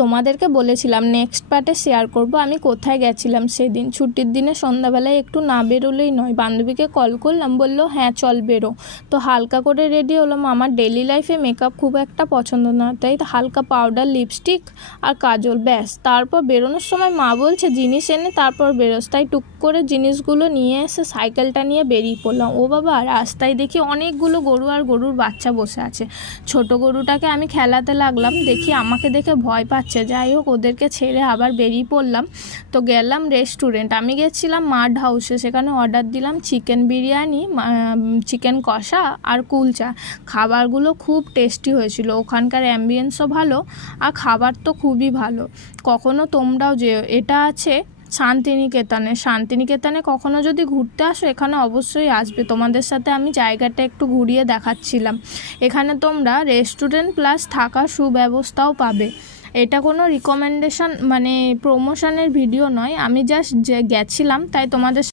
তোমাদেরকে বলেছিলাম নেক্সট পার্টে শেয়ার করব আমি কোথায় গেছিলাম সেদিন। ছুটির দিনে সন্ধ্যাবেলায় একটু না বেরোলেই নয়। বান্ধবীকে কল করলাম, বললো হ্যাঁ চল বেরো। তো হালকা করে রেডি হলাম। আমার ডেলি লাইফে মেকআপ খুব একটা পছন্দ না, তাই হালকা পাউডার, লিপস্টিক আর কাজল, ব্যাস। তারপর বেরোনোর সময় মা বলছে জিনিস এনে তারপর বেরোস, তাই টুক করে জিনিসগুলো নিয়ে এসে সাইকেলটা নিয়ে বেরিয়ে পড়লাম। ও বাবা, রাস্তায় দেখি অনেকগুলো গরু আর গরুর বাচ্চা বসে আছে। ছোট গরুটাকে আমি খেলাতে লাগলাম, দেখি আমাকে দেখে ভয় পাচ্ছে। যাই হোক, ওদেরকে ছেড়ে আবার বেরিয়ে পড়লাম। তো গেলাম রেস্টুরেন্ট। আমি গেছিলাম মাড হাউসে, সেখানে অর্ডার দিলাম চিকেন বিরিয়ানি, চিকেন কষা আর কুলচা। খাবারগুলো খুব টেস্টি হয়েছিল, ওখানকার অ্যাম্বিয়েন্সও ভালো আর খাবার তো খুবই ভালো। কখনো তোমরাও যে, এটা আছে শান্তিনিকেতনে কখনো যদি ঘুরতে আসো এখানে অবশ্যই আসবে। তোমাদের সাথে আমি জায়গাটা একটু ঘুরিয়ে দেখাচ্ছিলাম। এখানে তোমরা রেস্টুরেন্ট প্লাস থাকার সুব্যবস্থাও পাবে। এটা কোনো রিকমেন্ডেশন মানে প্রমোশনের ভিডিও নয়, আমি জাস্ট যে গেছিলাম তাই তোমাদের